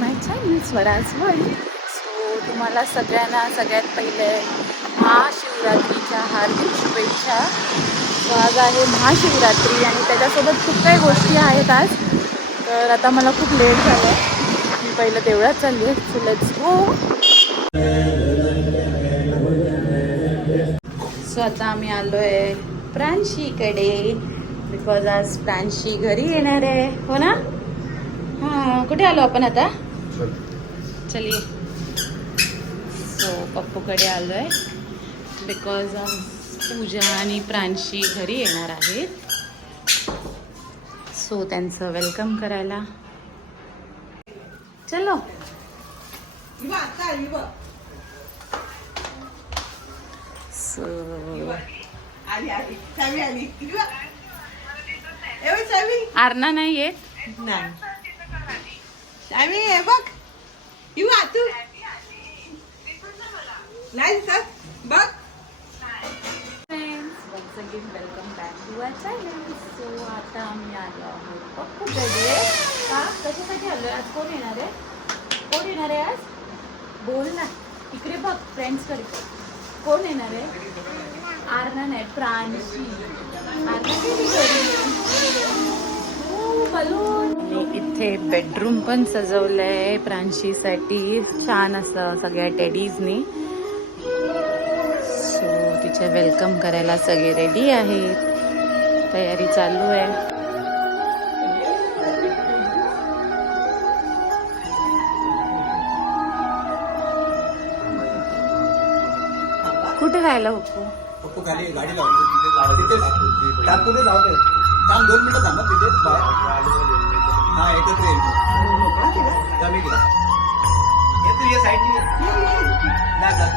माय channel Swaraj world. So तुम्हाला सगळ्यांना सगळ्यात पहिले महाशिवरात्रीच्या हार्दिक शुभेच्छा. सो आज आहे महाशिवरात्री आणि त्याच्यासोबत खूप काही गोष्टी आहेत आज. तर आता मला खूप लेट झालं आहे, मी पहिलं देवळात चालली आहे. So let's go. सो आता आम्ही आलो आहे प्रांशीकडे, बिकॉज आज प्रांशी घरी येणार आहे. हो ना? हां, कुठे आलो आपण आता? चलिए. सो पप्पूकडे आलो आहे बिकॉज पूजा आणि प्रांशी घरी येणार आहेत. सो त्यांचं वेलकम करायला चलो. सो आरणा नाही येत. आम्ही हे बघ येऊ तू नाही बघ. Once again welcome back to our channel. So आता आम्ही आलो आहोत पप्पूकडे. का कशासाठी आलो आहे? आज कोण येणार आहे? कोण येणार आहे आज? बोल ना, इकडे बघ, फ्रेंड्सकडे. कोण येणार आहे? आरणा नाही, प्रांशी. आरणा गेली घरी. इथे बेडरूम पण सजवलंय प्रांशीसाठी छान असं सगळ्या टेडीजनी. सो तिच्या वेलकम करायला सगळे रेडी आहेत, तयारी चालू आहे. कुठे राहायला पप्पू? पप्पू खाली गाडी लावतो तिथे तात्पुरते लावते. थांब 2 मिनिटं थांबा तिथेच बाहेर. हा एकत्र येईल. कमी घ्या. ये तू ये साईडनी नाही जात.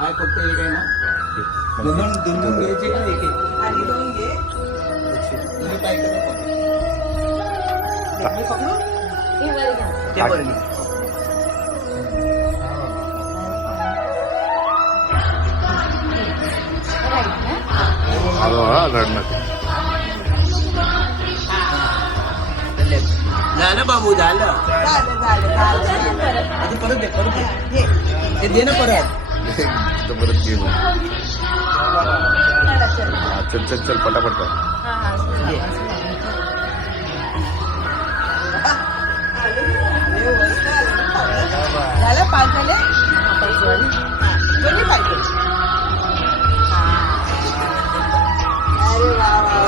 काय फक्त एक आहे ना, दोन घ्यायचे का एक एक? आधी 2 घे. तुम्ही काय करा पकडू हे वर घ्या. ते बरं नाही. राईट ना? झालं बाबू झालं. झालं आधी परत दे, परत दे. हे दे ना परत. परत घेऊ. चल चल चल पटापट कर. झालं 5 झाले. दोन्ही पाहिजे. अरे वा वा.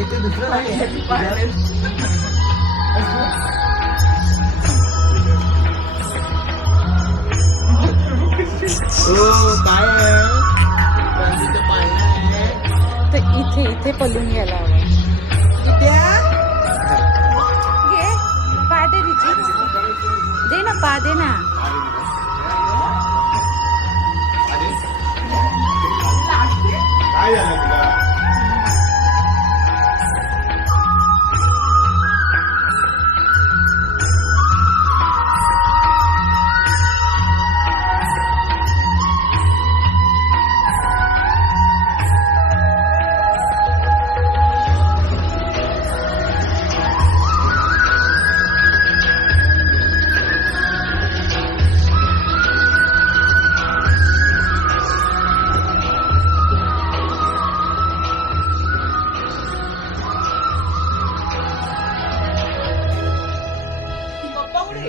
इथे दुसरं नाही. हो काय आहे? तर इथे पलून घ्यायला हवं. घे, पा दे तिची. दे ना, पा दे ना. काय झालं तुला?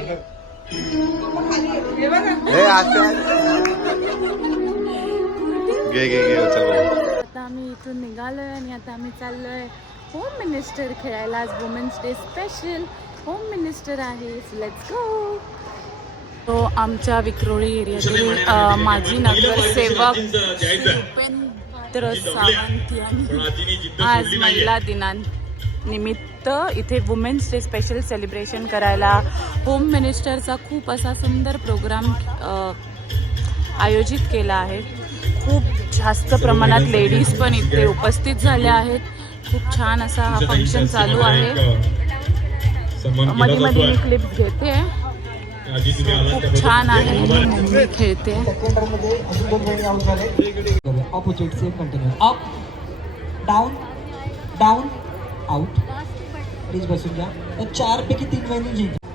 हे बघा हे असं घे घे घे चल बाबा. आता आम्ही इथून निघालोय आणि आता आम्ही चाललोय होम मिनिस्टर खेळायला. आज women's day special home minister आहे. Let's go. तो आमच्या विक्रोळी एरियातील माजी नगरसेवक उपेंद्र सावंत यांनी आज महिला दिनानिमित्त इथे वुमेन्स डे स्पेशल सेलिब्रेशन करायला होम मिनिस्टरचा खूप असा सुंदर प्रोग्राम आयोजित केला आहे. खूप जास्त प्रमाणात लेडीज पण इथे उपस्थित झाल्या आहेत. खूप छान असा हा फंक्शन चालू आहे. मध्ये मध्ये मी क्लिप्स घेते. खूप छान आहे. मी खेळते. Opposite same continue. Up down down out. Please बसून घ्या. तर 4 पैकी 3 वहिनी जिंकल्या.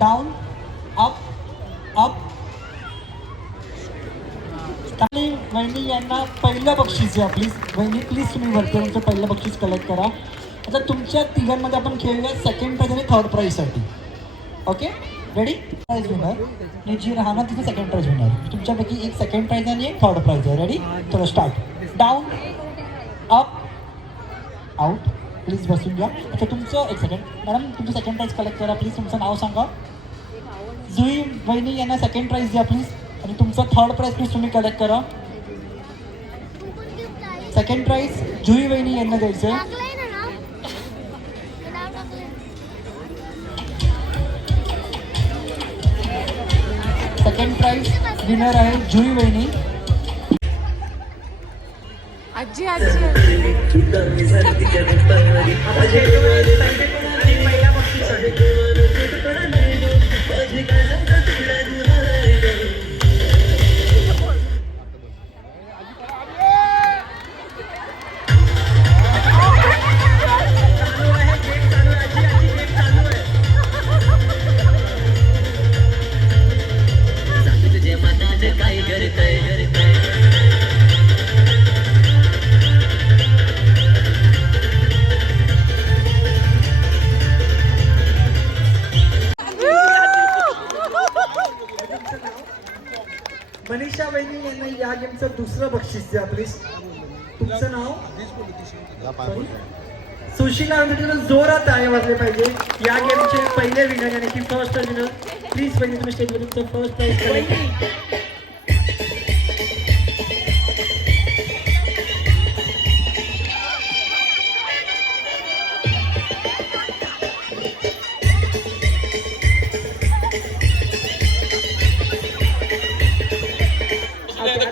Down up up. आणि वहिनी यांना पहिलं बक्षीस द्या प्लीज. वहिनी प्लीज तुम्ही वरती तुमचं पहिलं बक्षीस कलेक्ट करा. आता तुमच्या तिघांमध्ये आपण खेळूया सेकंड प्राईज आणि थर्ड प्राईजसाठी. Okay ready. प्राईज विनर आणि जी राहणार तिथे सेकंड प्राईज विनर. तुमच्यापैकी एक सेकंड प्राईज आणि एक थर्ड प्राईज आहे. रेडी. चलो start. Down up out. Please बसून घ्या. अच्छा तुमचं एक सेकंड मॅडम तुमचं सेकंड प्राईज कलेक्ट करा प्लीज. तुमचं नाव सांगा. जुई वहिनी यांना सेकंड प्राईज द्या प्लीज. आणि तुमचं थर्ड प्राईज प्लीज तुम्ही कलेक्ट करा. सेकंड प्राईज जुई वहिनी यांना द्यायचं आहे. सेकंड प्राइज विनर आहे जुई वहिनी. आजी आजी मनीषा वहिनी यांना या गेमचं दुसरं बक्षीस द्या प्लीज. तुमचं नाव. सुशीला जोरात आहे वाजले पाहिजे. या गेमचे पहिले विनर आणि की फर्स्ट विनर. प्लीज वहिनी तुम्ही स्टेजवर तुमचं फर्स्ट प्राइज कलेक्ट.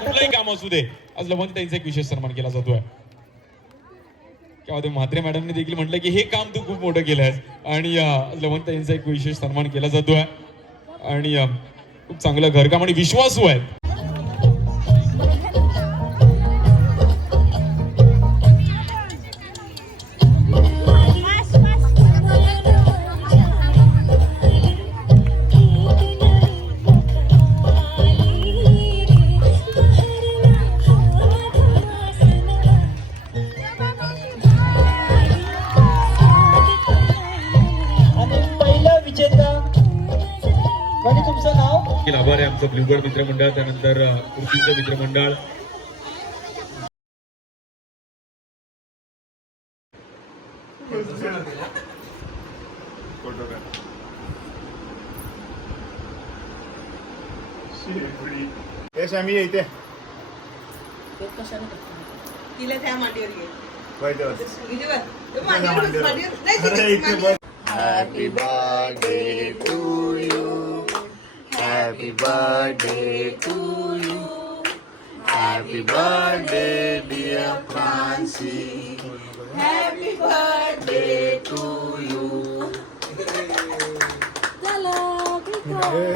कुठलंही काम असू दे आज लवंत त्यांचा एक विशेष सन्मान केला जातोय. किंवा ते म्हात्रे मॅडमने देखील म्हटलं की हे काम तू खूप मोठं केलंय आणि लवंत यांचा एक विशेष सन्मान केला जातोय आणि खूप चांगलं घरकाम आणि विश्वासू आहे. आभार आहे आमचं ब्लूबर्ड मित्रमंडळ. त्यानंतर कृषीचं मित्रमंडळ. यश आम्ही इथे तिला त्या मांडीवर घे. बैठे मांडीवर Happy birthday to you. Happy birthday to you. Happy birthday dear Francie. Happy birthday to you.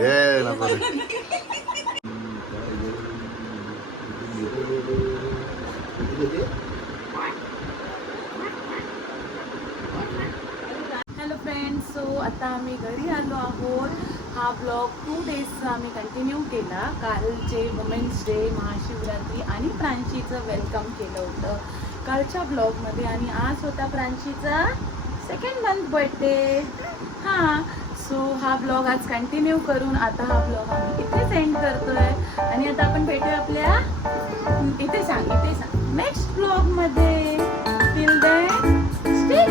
Yeah, na pare. Hello friends. So आता आम्ही घरी आलो आहोत. हा ब्लॉग 2 डेजचा आम्ही कंटिन्यू केला. कालचे वुमेन्स डे, महाशिवरात्री आणि प्रांशीचं वेलकम केलं होतं कालच्या ब्लॉगमध्ये. आणि आज होता प्रांशीचा 2nd मंथ बर्थडे. हां सो हा ब्लॉग आज कंटिन्यू करून आता हा ब्लॉग आम्ही इथेच एंड करतोय आणि आता आपण भेटूया आपल्या इथे सांग नेक्स्ट ब्लॉग मध्ये. Till then stay